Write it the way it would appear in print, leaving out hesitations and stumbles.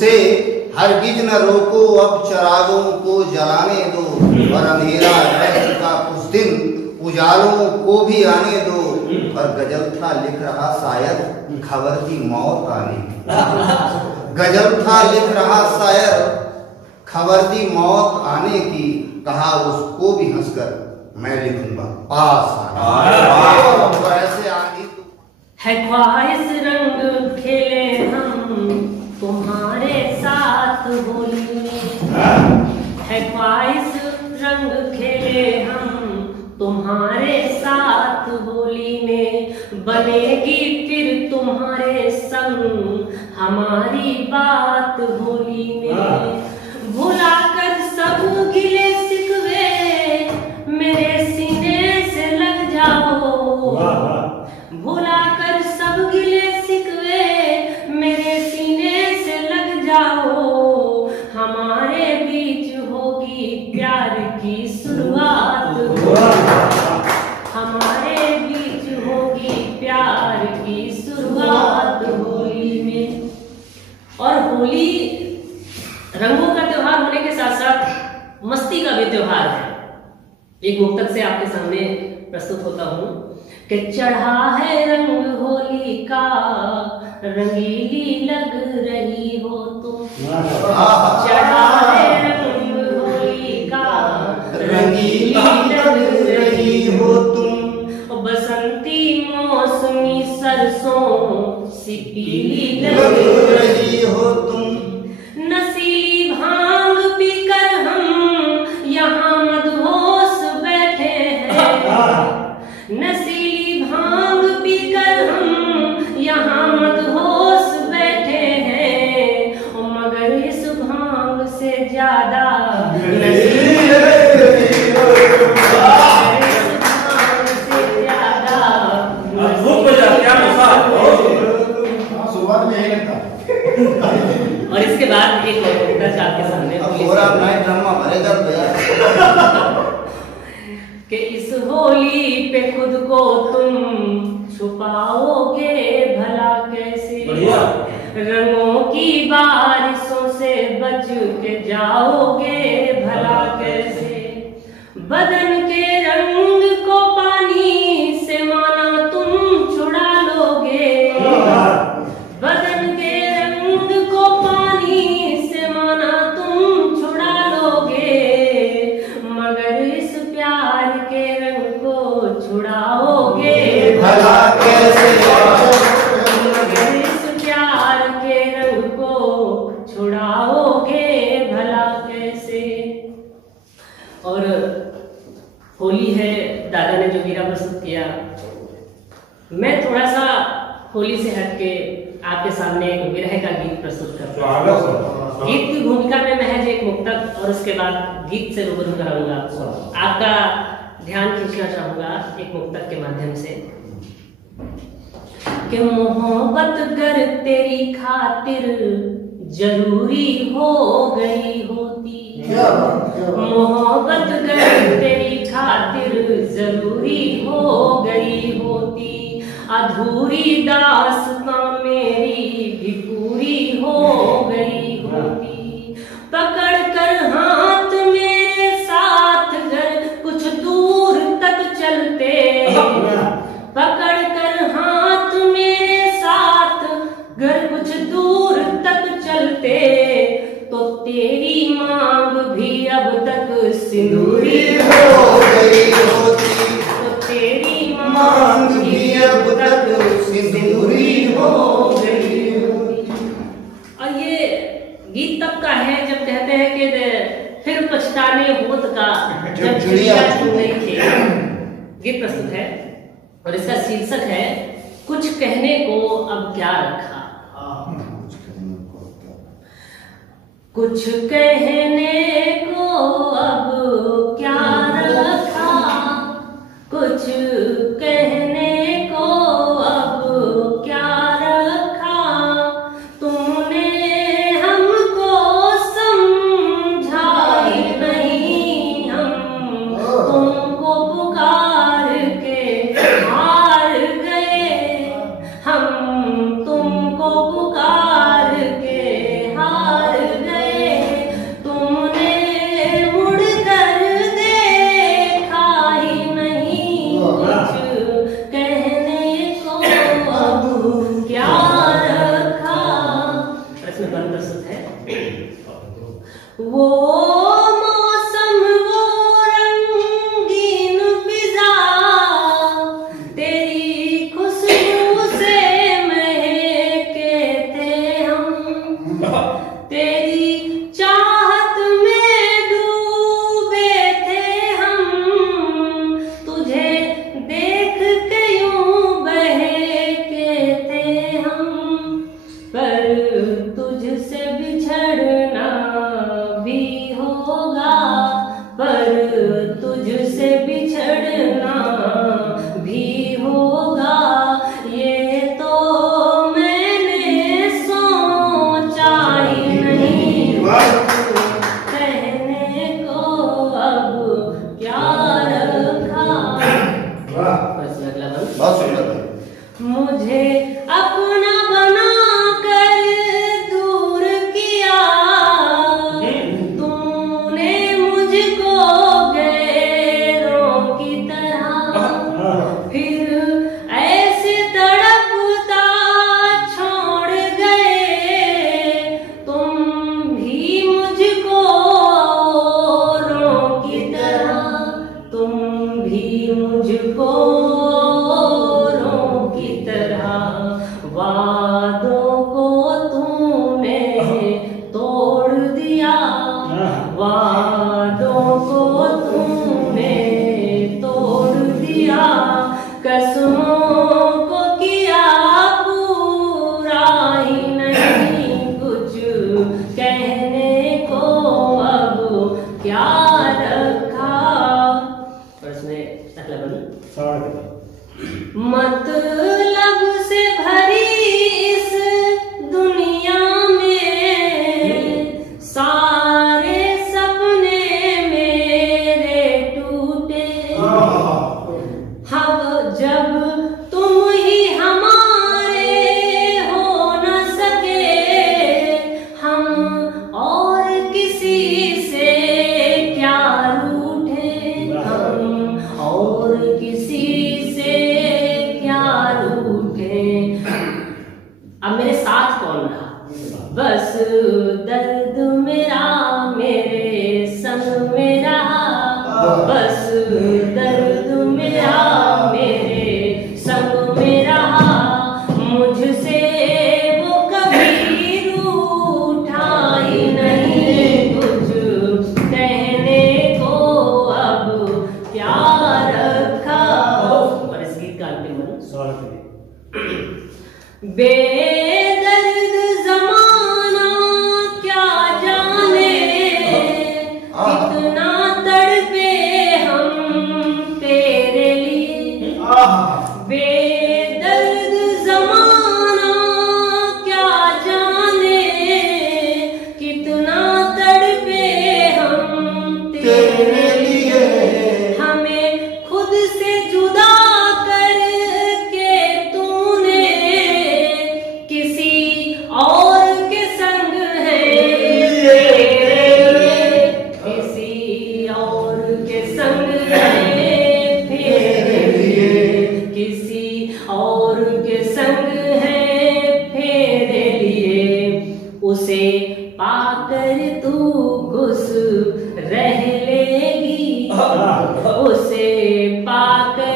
से हरगिज न रोको, अब चिरागों को जलाने दो, और अंधेरा रह चुका कुछ दिन, उजालों को भी आने दो। और गजल था लिख रहा शायर, खबर की मौत आने की। गजल था लिख रहा शायर, खबर दी मौत आने की। कहा उसको भी हंसकर मैं लिखूंगा पास आने। तो ऐसे आगे है ख्वाहिश रंग खेले हम तुम्हारे साथ होली में, है ख्वाहिश रंग खेले हम तुम्हारे साथ होली में। बनेगी फिर तुम्हारे संग हमारी बात होली में। भुलाकर सब गिले शिकवे मेरे सीने से लग जाओ, भुलाकर सब गिले शिकवे मेरे सीने से लग जाओ। हमारे बीच होगी प्यार की शुरुआत, हमारे बीच होगी प्यार की शुरुआत होली में। और होली रंगों का त्योहार होने के साथ साथ मस्ती का भी त्योहार है। एक मुक्तक से आपके सामने प्रस्तुत होता हूँ कि चढ़ा है रंग होली का, रंगीली लग रही हो तुम। चढ़ा है रंग होली का, रंगीली लग रही हो तुम। बसंती मौसमी सरसों सी पीली लग रही हो तुम। नशीली भांग पीकर हम यहाँ मदहोश बैठे हैं, नशीली भांग पीकर हम यहाँ मदहोश बैठे हैं। मगर इस भांग से ज्यादा और इसके बाद एक आपके सामने कि इस होली पे खुद को तुम छुपाओगे भला कैसे। रंगों की बारिशों से बच के जाओगे भला कैसे। बदन के रंग को पानी से माना तुम छुड़ा लोगे, बदन के रंग को पानी से माना तुम छुड़ा लोगे। मगर इस प्यार के रंग को छुड़ाओगे भला कैसे। मगर इस प्यार के रंग को छुड़ाओगे भला कैसे। और होली है, दादा ने जो वीरा प्रस्तुत किया, मैं थोड़ा सा होली से हटके आपके सामने एक विरह का गीत प्रस्तुत करता हूँ। गीत की भूमिका में महज एक मुक्तक और उसके बाद गीत से रूबरू कराऊंगा। आपका ध्यान खींचना चाहूंगा एक मुक्तक के माध्यम से कि मोहब्बत कर तेरी खातिर जरूरी हो गई होती, मोहब्बत कर तेरी खातिर जरूरी हो गई होती। अधूरी दास्तां मेरी भी पूरी हो गई होती। पकड़ कर हाथ मेरे साथ घर कुछ दूर तक चलते, पकड़ कर हाथ मेरे साथ घर कुछ दूर तक चलते। तो तेरी मांग भी अब तक सिंदूरी हो गई होती, तो तेरी मांग भी अब तक सिंदूरी हो गई होती। और ये गीत तब का है जब कहते हैं कि फिर पछताने होत का जब चिड़िया चुन गई थी। गीत प्रस्तुत है और इसका शीर्षक है कुछ कहने को अब क्या रखा। कुछ कहने को अब क्या रखा, कुछ कहने को अब क्या रखा। तूने हमको समझाई नहीं, हम तुमको पुकार के हार गए, हम तुमको पुकार के हार गान प्रस्तुत है। वो मौसम वो रंगीन फिजा तेरी खुशबू से महके थे हम, तेरी चाहत में डूबे थे हम, तुझे देख के यूं बहके थे हम, पर तुझसे बिछड़ना भी होगा, पर तुझसे बिछड़ना भी होगा, ये तो मैंने सोचा ही नहीं, कहने को अब क्या रखा। बस अगला बंद। बहुत सुंदर है। मुझे अपना बना कर दूर किया, तूने मुझको गैरों की तरह, फिर ऐसे तड़पता छोड़ गए, तुम भी मुझको औरों की तरह, तुम भी मुझको औरों की तरह, वादों को तूने तोड़ दिया, वादों को तूने तोड़ दिया, कसमों को किया पूरा ही नहीं, कुछ कहने को अब क्या रखा। और इसमें अगला बंद। मतलब से भरी इस दुनिया में सारे सपने मेरे टूटे, अब जब तुम ही हमारे हो न सके, हम और किसी से क्या रूठे, हम और किसी से क्या रूठे। अब मेरे साथ कौन रहा, बस दर्द मेरा मेरे संग में रहा, बस दर्द मेरा मेरे संग में रहा, मुझसे वो कभी रूठा ही नहीं, कुछ कहने को अब क्या रखा। और इस गीत का अंतिम बंद। बेदर्द जमाना क्या जाने, कितना तड़पे हम तेरे लिए, बेदर्द जमाना क्या जाने, कितना तड़पे हम तेरे लिए, हमें खुद से जुदा करके तूने किसी और के संग है तेरे, किसी और के संग है तेरे लिए, किसी और के संग है तेरे लिए, उसे पाकर तू खुश रह लेगी, उसे पाकर